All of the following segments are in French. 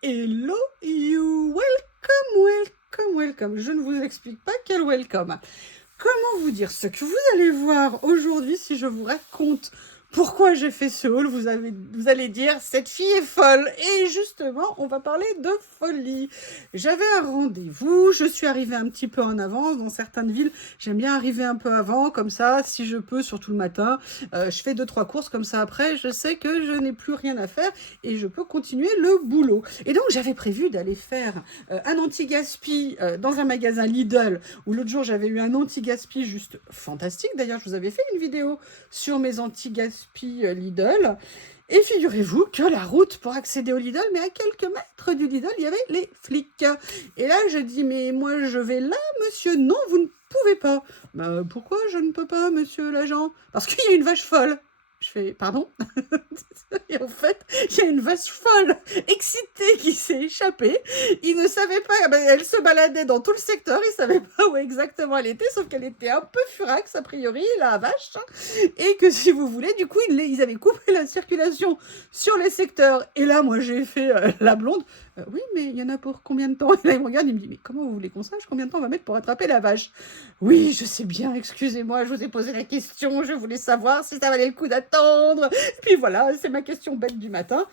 Hello you, welcome. Je ne vous explique pas quel welcome. Comment vous dire ce que vous allez voir aujourd'hui si je vous raconte pourquoi j'ai fait ce haul, vous allez dire, cette fille est folle. Et justement, on va parler de folie. J'avais un rendez-vous, je suis arrivée un petit peu en avance. Dans certaines villes, j'aime bien arriver un peu avant, comme ça, si je peux, surtout le matin. Je fais 2-3 courses, comme ça après, je sais que je n'ai plus rien à faire et je peux continuer le boulot. Et donc, j'avais prévu d'aller faire un anti-gaspi dans un magasin Lidl, où l'autre jour, j'avais eu un anti-gaspi juste fantastique. D'ailleurs, je vous avais fait une vidéo sur mes anti-gaspi Lidl. Et figurez-vous que la route pour accéder au Lidl, mais à quelques mètres du Lidl, il y avait les flics. Et là, je dis, mais moi, je vais là, monsieur. Non, vous ne pouvez pas. Bah, pourquoi je ne peux pas, monsieur l'agent? Parce qu'il y a une vache folle. Je fais, pardon? Et en fait, il y a une vache folle, excitée, qui s'est échappée. Il ne savait pas, ben, elle se baladait dans tout le secteur, il ne savait pas où exactement elle était, sauf qu'elle était un peu furax, a priori, la vache. Et que si vous voulez, du coup, ils avaient coupé la circulation sur les secteurs. Et là, moi, j'ai fait la blonde. Oui, mais il y en a pour combien de temps? Et là, il me regarde, il me dit, mais comment vous voulez qu'on sache combien de temps on va mettre pour attraper la vache? Oui, je sais bien, excusez-moi, je vous ai posé la question, je voulais savoir si ça valait le coup d'attendre. Puis voilà, c'est ma question bête du matin.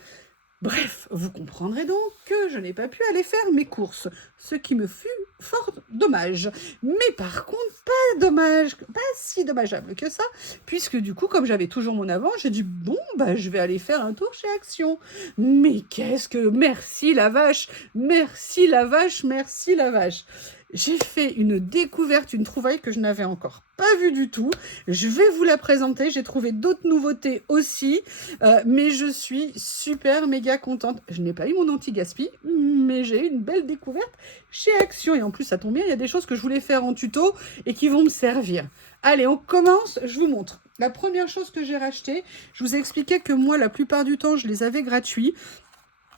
Bref, vous comprendrez donc que je n'ai pas pu aller faire mes courses, ce qui me fut fort dommage. Mais par contre, pas dommage, pas si dommageable que ça, puisque du coup, comme j'avais toujours mon avant, j'ai dit, bon, bah, je vais aller faire un tour chez Action. Mais qu'est-ce que... Merci la vache, merci la vache, merci la vache. J'ai fait une découverte, une trouvaille que je n'avais encore pas vue du tout. Je vais vous la présenter. J'ai trouvé d'autres nouveautés aussi, mais je suis super méga contente. Je n'ai pas eu mon anti-gaspi, mais j'ai eu une belle découverte chez Action. Et en plus, ça tombe bien, il y a des choses que je voulais faire en tuto et qui vont me servir. Allez, on commence. Je vous montre. La première chose que j'ai rachetée, je vous ai expliqué que moi, la plupart du temps, je les avais gratuits.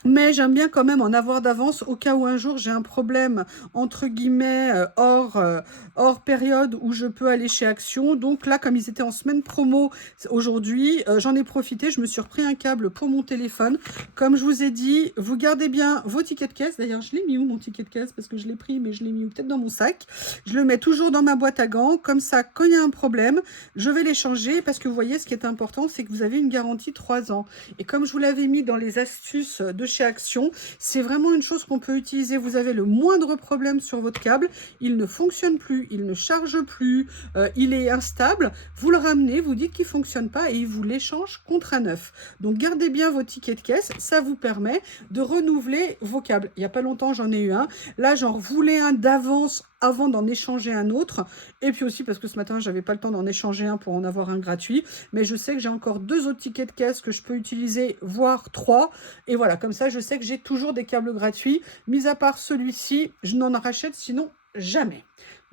Mais j'aime bien quand même en avoir d'avance au cas où un jour j'ai un problème entre guillemets hors période où je peux aller chez Action. Donc là, comme ils étaient en semaine promo aujourd'hui, j'en ai profité. Je me suis repris un câble pour mon téléphone. Comme je vous ai dit, vous gardez bien vos tickets de caisse. D'ailleurs, je l'ai mis où mon ticket de caisse? Parce que je l'ai pris, mais je l'ai mis peut-être dans mon sac. Je le mets toujours dans ma boîte à gants. Comme ça, quand il y a un problème, je vais les changer. Parce que vous voyez, ce qui est important, c'est que vous avez une garantie 3 ans. Et comme je vous l'avais mis dans les astuces de chez Action, c'est vraiment une chose qu'on peut utiliser. Vous avez le moindre problème sur votre câble, il ne fonctionne plus, il ne charge plus, il est instable, vous le ramenez, vous dites qu'il ne fonctionne pas et il vous l'échange contre un neuf. Donc gardez bien vos tickets de caisse, ça vous permet de renouveler vos câbles. Il n'y a pas longtemps, j'en ai eu un. Là, j'en voulais un d'avance avant d'en échanger un autre. Et puis aussi parce que ce matin, j'avais pas le temps d'en échanger un pour en avoir un gratuit. Mais je sais que j'ai encore 2 autres tickets de caisse que je peux utiliser, voire 3. Et voilà, comme ça, je sais que j'ai toujours des câbles gratuits. Mis à part celui-ci, je n'en rachète sinon jamais.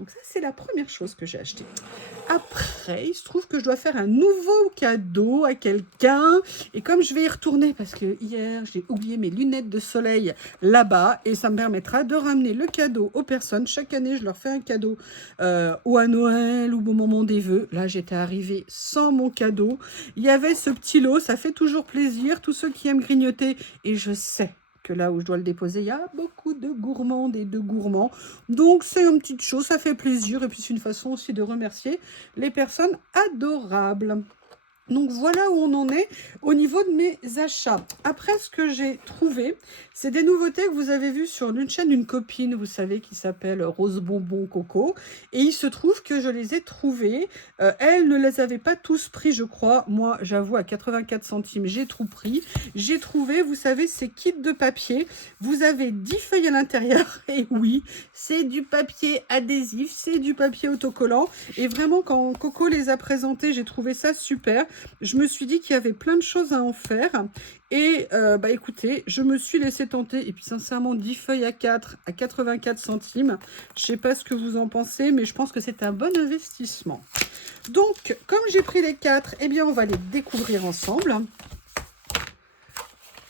Donc ça, c'est la première chose que j'ai acheté. Après, il se trouve que je dois faire un nouveau cadeau à quelqu'un. Et comme je vais y retourner, parce que hier, j'ai oublié mes lunettes de soleil là-bas, et ça me permettra de ramener le cadeau aux personnes. Chaque année, je leur fais un cadeau ou à Noël ou au moment des vœux. Là, j'étais arrivée sans mon cadeau. Il y avait ce petit lot, ça fait toujours plaisir. Tous ceux qui aiment grignoter, et je sais que là où je dois le déposer, il y a beaucoup de gourmandes et de gourmands. Donc, c'est une petite chose, ça fait plaisir. Et puis, c'est une façon aussi de remercier les personnes adorables. Donc voilà où on en est au niveau de mes achats. Après, ce que j'ai trouvé, c'est des nouveautés que vous avez vues sur une chaîne d'une copine, vous savez, qui s'appelle Rose Bonbon Coco. Et il se trouve que je les ai trouvés. Elle ne les avait pas tous pris, je crois. Moi, j'avoue, à 84 centimes, j'ai tout pris. J'ai trouvé, vous savez, ces kits de papier. Vous avez 10 feuilles à l'intérieur. Et oui, c'est du papier adhésif, c'est du papier autocollant. Et vraiment, quand Coco les a présentés, j'ai trouvé ça super. Je me suis dit qu'il y avait plein de choses à en faire. Et bah écoutez, je me suis laissé tenter. Et puis sincèrement, 10 feuilles à 4 à 84 centimes. Je ne sais pas ce que vous en pensez, mais je pense que c'est un bon investissement. Donc, comme j'ai pris les 4, eh bien on va les découvrir ensemble.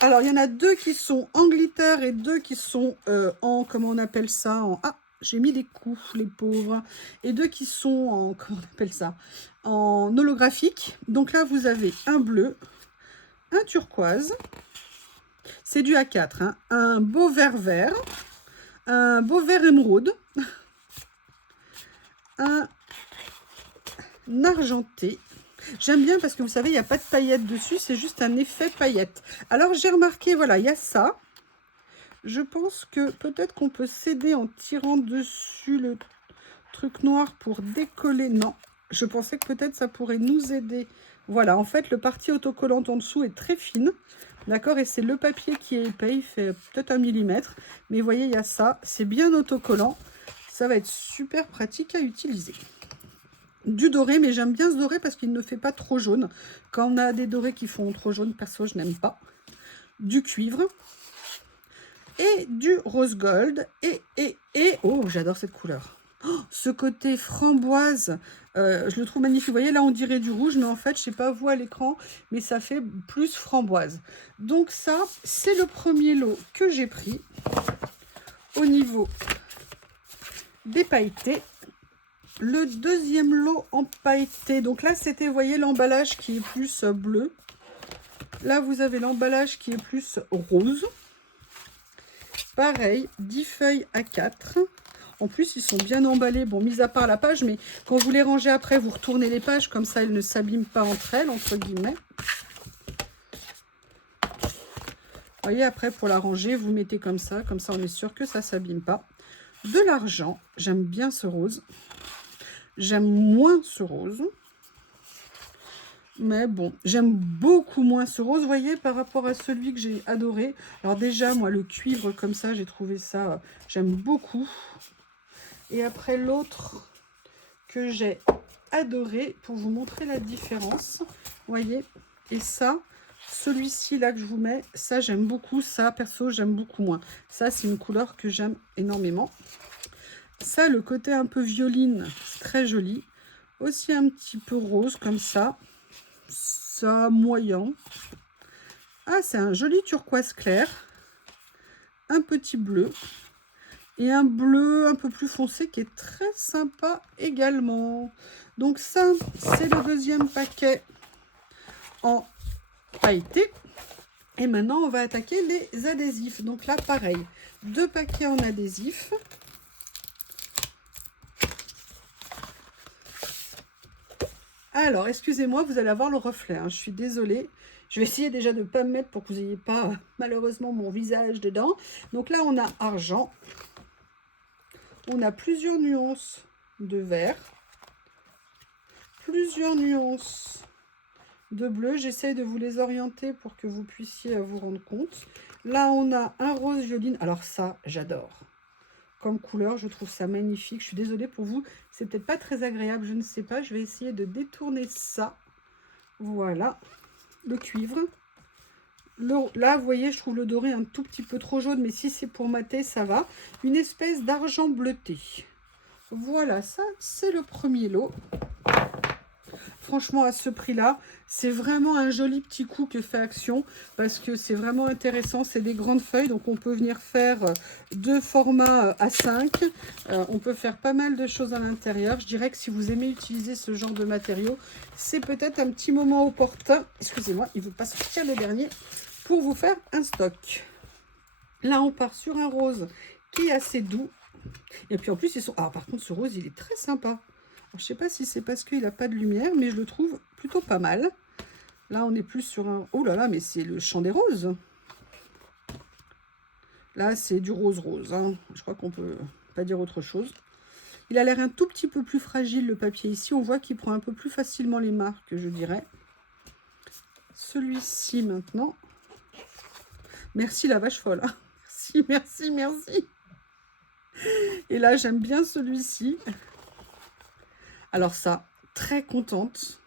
Alors, il y en a 2 qui sont en glitter et 2 qui sont en, comment on appelle ça, en... Ah, j'ai mis des coups, les pauvres. Et 2 qui sont en, comment on appelle ça, en holographique. Donc là, vous avez un bleu, un turquoise C'est du A4, hein. Un beau vert, un beau vert émeraude, un argenté. J'aime bien parce que vous savez, il n'y a pas de paillettes dessus, c'est juste un effet paillettes. Alors j'ai remarqué, voilà, il y a ça. Je pense que peut-être qu'on peut s'aider en tirant dessus le truc noir pour décoller. Non, je pensais que peut-être ça pourrait nous aider. Voilà, en fait, le parti autocollante en dessous est très fine. D'accord, et c'est le papier qui est épais, il fait peut-être 1 millimètre. Mais vous voyez, il y a ça, c'est bien autocollant. Ça va être super pratique à utiliser. Du doré, mais j'aime bien ce doré parce qu'il ne fait pas trop jaune. Quand on a des dorés qui font trop jaune, perso, je n'aime pas. Du cuivre et du rose gold. Et oh, j'adore cette couleur. Oh, ce côté framboise, je le trouve magnifique. Vous voyez, là, on dirait du rouge, mais en fait, je ne sais pas vous à l'écran, mais ça fait plus framboise. Donc ça, c'est le premier lot que j'ai pris au niveau des pailletés. Le deuxième lot en pailleté, donc là c'était, vous voyez, l'emballage qui est plus bleu. Là vous avez l'emballage qui est plus rose. Pareil, 10 feuilles A4. En plus ils sont bien emballés, bon, mis à part la page, mais quand vous les rangez après, vous retournez les pages, comme ça elles ne s'abîment pas entre elles, entre guillemets. Vous voyez, après pour la ranger, vous mettez comme ça on est sûr que ça ne s'abîme pas. De l'argent, j'aime bien ce rose. J'aime moins ce rose. Mais bon, j'aime beaucoup moins ce rose, vous voyez, par rapport à celui que j'ai adoré. Alors déjà, moi, le cuivre comme ça, j'ai trouvé ça, j'aime beaucoup. Et après, l'autre que j'ai adoré, pour vous montrer la différence, vous voyez, et ça, celui-ci là que je vous mets, ça, j'aime beaucoup. Ça, perso, j'aime beaucoup moins. Ça, c'est une couleur que j'aime énormément. Ça, le côté un peu violine, c'est très joli. Aussi un petit peu rose comme ça. Ça, moyen. Ah, c'est un joli turquoise clair. Un petit bleu. Et un bleu un peu plus foncé qui est très sympa également. Donc ça, c'est le deuxième paquet en pailleté. Et maintenant, on va attaquer les adhésifs. Donc là, pareil, 2 paquets en adhésifs. Alors, excusez-moi, vous allez avoir le reflet, hein, je suis désolée. Je vais essayer déjà de ne pas me mettre pour que vous n'ayez pas, malheureusement, mon visage dedans. Donc là, on a argent. On a plusieurs nuances de vert. Plusieurs nuances de bleu. J'essaye de vous les orienter pour que vous puissiez vous rendre compte. Là, on a un rose violine. Alors ça, j'adore. Comme couleur, je trouve ça magnifique. Je suis désolée pour vous, c'est peut-être pas très agréable, je ne sais pas. Je vais essayer de détourner ça. Voilà, le cuivre. Là, vous voyez, je trouve le doré un tout petit peu trop jaune, mais si c'est pour mater, ça va. Une espèce d'argent bleuté. Voilà, ça, c'est le premier lot. Franchement, à ce prix-là, c'est vraiment un joli petit coup que fait Action parce que c'est vraiment intéressant. C'est des grandes feuilles, donc on peut venir faire 2 formats A5. On peut faire pas mal de choses à l'intérieur. Je dirais que si vous aimez utiliser ce genre de matériaux, c'est peut-être un petit moment opportun. Excusez-moi, il ne veut pas sortir le dernier pour vous faire un stock. Là, on part sur un rose qui est assez doux. Et puis en plus, ils sont... Ah, par contre, ce rose, il est très sympa. Je ne sais pas si c'est parce qu'il n'a pas de lumière, mais je le trouve plutôt pas mal. Là, on est plus sur un... Oh là là, mais c'est le chant des roses. Là, c'est du rose-rose. Hein. Je crois qu'on peut pas dire autre chose. Il a l'air un tout petit peu plus fragile, le papier ici. On voit qu'il prend un peu plus facilement les marques, je dirais. Celui-ci, maintenant. Merci, la vache folle. Hein. Merci, merci, merci. Et là, j'aime bien celui-ci. Alors ça, très contente.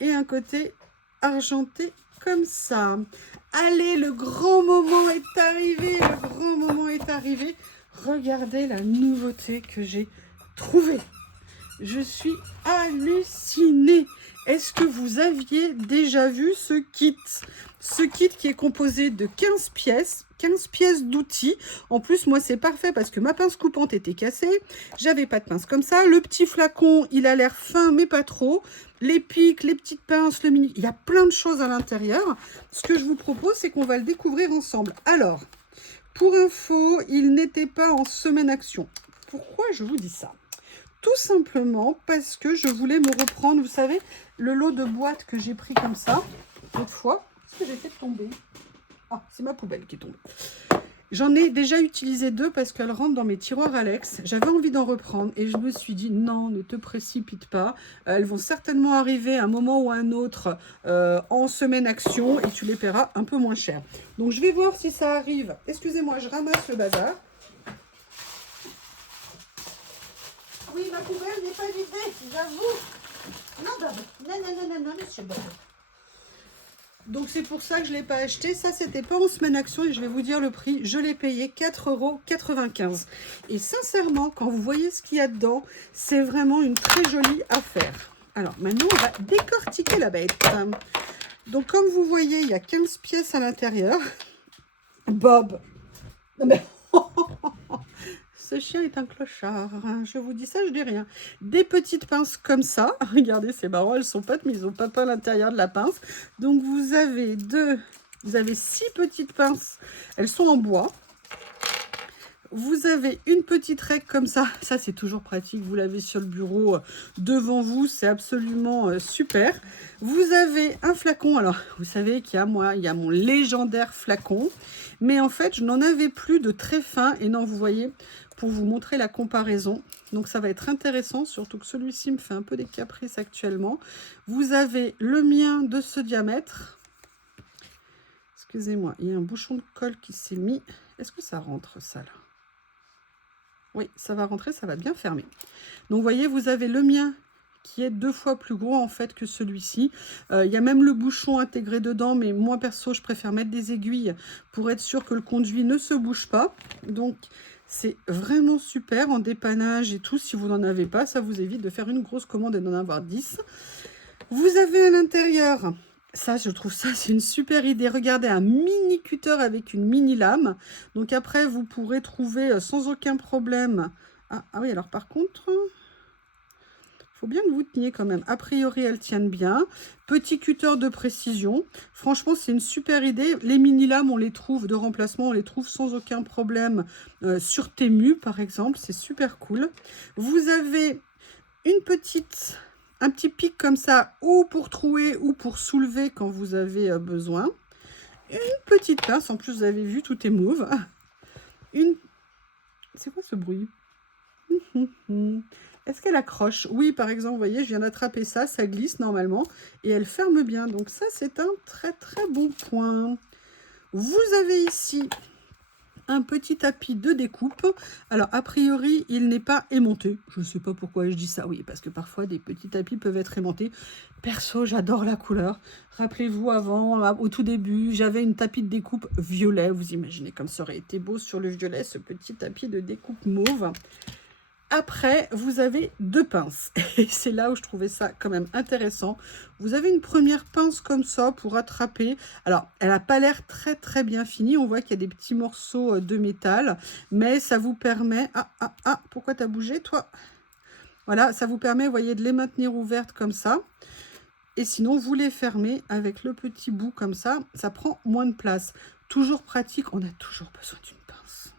Et un côté argenté comme ça. Allez, le grand moment est arrivé. Le grand moment est arrivé. Regardez la nouveauté que j'ai trouvée. Je suis hallucinée. Est-ce que vous aviez déjà vu ce kit? Ce kit qui est composé de 15 pièces d'outils. En plus, moi, c'est parfait parce que ma pince coupante était cassée. J'avais pas de pince comme ça. Le petit flacon, il a l'air fin, mais pas trop. Les pics, les petites pinces, le mini... Il y a plein de choses à l'intérieur. Ce que je vous propose, c'est qu'on va le découvrir ensemble. Alors, pour info, il n'était pas en semaine action. Pourquoi je vous dis ça? Tout simplement parce que je voulais me reprendre, vous savez, le lot de boîtes que j'ai pris comme ça, l'autre fois. Qu'est-ce que j'ai fait tomber? Ah, c'est ma poubelle qui est tombée. J'en ai déjà utilisé 2 parce qu'elles rentrent dans mes tiroirs Alex. J'avais envie d'en reprendre et je me suis dit non, ne te précipite pas. Elles vont certainement arriver à un moment ou à un autre en semaine action et tu les paieras un peu moins cher. Donc je vais voir si ça arrive. Excusez-moi, je ramasse le bazar. Oui, ma poubelle n'est pas vidée, j'avoue. Non, Bob. Non, monsieur Bob. Donc, c'est pour ça que je ne l'ai pas acheté. Ça, c'était pas en semaine action et je vais vous dire le prix. Je l'ai payé 4,95 €. Et sincèrement, quand vous voyez ce qu'il y a dedans, c'est vraiment une très jolie affaire. Alors, maintenant, on va décortiquer la bête. Donc, comme vous voyez, il y a 15 pièces à l'intérieur. Bob. Non, mais... Ce chien est un clochard. Je vous dis ça, je dis rien. Des petites pinces comme ça. Regardez, c'est marrant, elles sont pâtes, mais ils ont pas peint l'intérieur de la pince. Donc, vous avez 6 petites pinces. Elles sont en bois. Vous avez une petite règle comme ça. Ça, c'est toujours pratique. Vous l'avez sur le bureau devant vous. C'est absolument super. Vous avez un flacon. Alors, vous savez qu'il y a il y a mon légendaire flacon. Mais en fait, je n'en avais plus de très fin. Et non, vous voyez, pour vous montrer la comparaison. Donc, ça va être intéressant. Surtout que celui-ci me fait un peu des caprices actuellement. Vous avez le mien de ce diamètre. Excusez-moi, il y a un bouchon de colle qui s'est mis. Est-ce que ça rentre, ça, là? Oui, ça va rentrer, ça va bien fermer. Donc, vous voyez, vous avez le mien qui est 2 fois plus gros, en fait, que celui-ci. Il y a même le bouchon intégré dedans, mais moi, perso, je préfère mettre des aiguilles pour être sûr que le conduit ne se bouge pas. Donc, c'est vraiment super en dépannage et tout. Si vous n'en avez pas, ça vous évite de faire une grosse commande et d'en avoir 10. Vous avez à l'intérieur... Ça, je trouve ça, c'est une super idée. Regardez, un mini cutter avec une mini lame. Donc après, vous pourrez trouver sans aucun problème... Ah oui, alors par contre, il faut bien que vous teniez quand même. A priori, elles tiennent bien. Petit cutter de précision. Franchement, c'est une super idée. Les mini lames, on les trouve de remplacement, on les trouve sans aucun problème sur Temu, par exemple. C'est super cool. Vous avez un petit pic comme ça, ou pour trouer, ou pour soulever quand vous avez besoin. Une petite pince, en plus vous avez vu, tout est mauve. C'est quoi ce bruit? Est-ce qu'elle accroche? Oui, par exemple, vous voyez, je viens d'attraper ça, ça glisse normalement, et elle ferme bien. Donc ça, c'est un très très bon point. Vous avez ici un petit tapis de découpe. Alors, a priori, il n'est pas aimanté. Je ne sais pas pourquoi je dis ça. Oui, parce que parfois, des petits tapis peuvent être aimantés. Perso, j'adore la couleur. Rappelez-vous, avant, au tout début, j'avais une tapis de découpe violet. Vous imaginez comme ça aurait été beau sur le violet, ce petit tapis de découpe mauve. Après, vous avez 2 pinces. Et c'est là où je trouvais ça quand même intéressant. Vous avez une première pince comme ça pour attraper. Alors, elle n'a pas l'air très très bien finie. On voit qu'il y a des petits morceaux de métal. Mais ça vous permet... Ah, pourquoi tu as bougé, toi? Voilà, ça vous permet, vous voyez, de les maintenir ouvertes comme ça. Et sinon, vous les fermez avec le petit bout comme ça. Ça prend moins de place. Toujours pratique, on a toujours besoin d'une pince.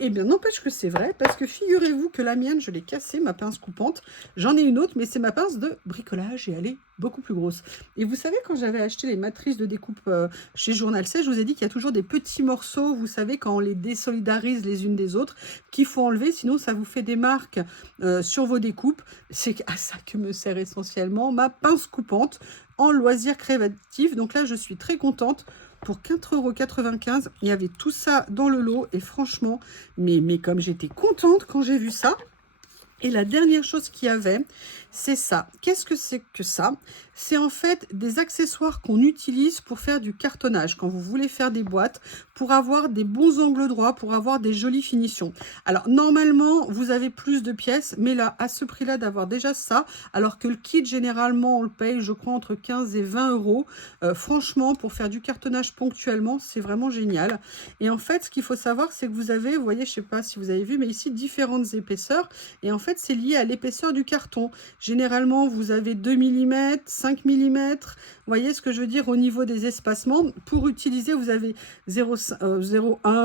Eh bien, n'empêche que c'est vrai, parce que figurez-vous que la mienne, je l'ai cassée, ma pince coupante. J'en ai une autre, mais c'est ma pince de bricolage et elle est beaucoup plus grosse. Et vous savez, quand j'avais acheté les matrices de découpe chez Journal 16, je vous ai dit qu'il y a toujours des petits morceaux, vous savez, quand on les désolidarise les unes des autres, qu'il faut enlever, sinon ça vous fait des marques sur vos découpes. C'est à ça que me sert essentiellement ma pince coupante en loisir créatif. Donc là, je suis très contente. Pour 4,95 €, il y avait tout ça dans le lot. Et franchement, mais comme j'étais contente quand j'ai vu ça. Et la dernière chose qu'il y avait, c'est ça. Qu'est-ce que c'est que ça? C'est en fait des accessoires qu'on utilise pour faire du cartonnage, quand vous voulez faire des boîtes, pour avoir des bons angles droits, pour avoir des jolies finitions. Alors, normalement, vous avez plus de pièces, mais là, à ce prix-là, d'avoir déjà ça, alors que le kit, généralement, on le paye, je crois, entre 15 et 20 euros. Franchement, pour faire du cartonnage ponctuellement, c'est vraiment génial. Et en fait, ce qu'il faut savoir, c'est que vous avez, vous voyez, je ne sais pas si vous avez vu, mais ici, différentes épaisseurs. Et en fait, c'est lié à l'épaisseur du carton. Généralement, vous avez 2 mm, 5 mm. Vous voyez ce que je veux dire au niveau des espacements. Pour utiliser, vous avez 0,1,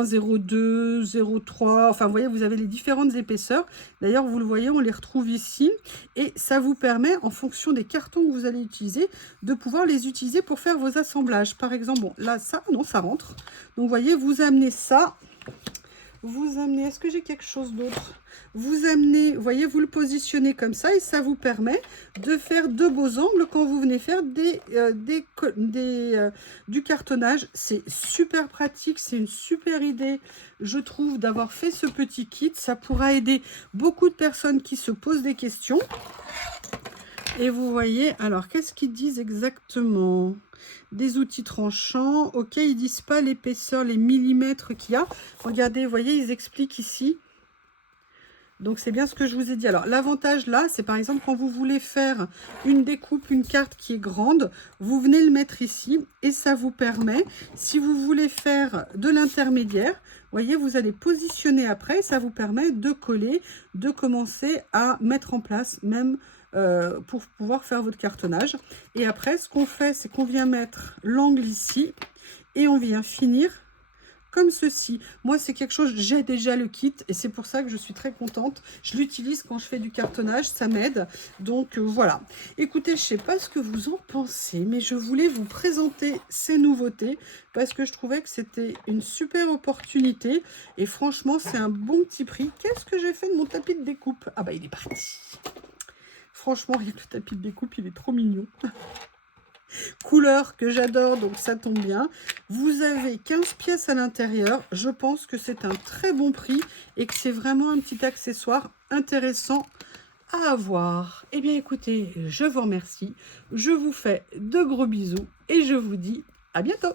0,2, 0,3. Enfin, vous voyez, vous avez les différentes épaisseurs. D'ailleurs, vous le voyez, on les retrouve ici. Et ça vous permet, en fonction des cartons que vous allez utiliser, de pouvoir les utiliser pour faire vos assemblages. Par exemple, bon, là, ça, non, ça rentre. Donc, vous voyez, vous amenez ça. Vous amenez, est-ce que j'ai quelque chose d'autre? Vous amenez, vous voyez, vous le positionnez comme ça et ça vous permet de faire de beaux angles quand vous venez faire du cartonnage. C'est super pratique, c'est une super idée, je trouve, d'avoir fait ce petit kit. Ça pourra aider beaucoup de personnes qui se posent des questions. Et vous voyez, alors, qu'est-ce qu'ils disent exactement? Des outils tranchants. Ok, ils disent pas l'épaisseur, les millimètres qu'il y a. Regardez, vous voyez, ils expliquent ici. Donc, c'est bien ce que je vous ai dit. Alors, l'avantage là, c'est par exemple quand vous voulez faire une découpe, une carte qui est grande, vous venez le mettre ici et ça vous permet, si vous voulez faire de l'intermédiaire, vous voyez, vous allez positionner après, ça vous permet de coller, de commencer à mettre en place même pour pouvoir faire votre cartonnage. Et après, ce qu'on fait, c'est qu'on vient mettre l'angle ici et on vient finir comme ceci. Moi, c'est quelque chose, j'ai déjà le kit et c'est pour ça que je suis très contente. Je l'utilise quand je fais du cartonnage, ça m'aide. Donc, voilà. Écoutez, je ne sais pas ce que vous en pensez, mais je voulais vous présenter ces nouveautés parce que je trouvais que c'était une super opportunité et franchement, c'est un bon petit prix. Qu'est-ce que j'ai fait de mon tapis de découpe? Ah bah, il est parti. Franchement, le tapis de découpe, il est trop mignon. Couleur que j'adore, donc ça tombe bien. Vous avez 15 pièces à l'intérieur. Je pense que c'est un très bon prix et que c'est vraiment un petit accessoire intéressant à avoir. Eh bien, écoutez, je vous remercie. Je vous fais de gros bisous et je vous dis à bientôt.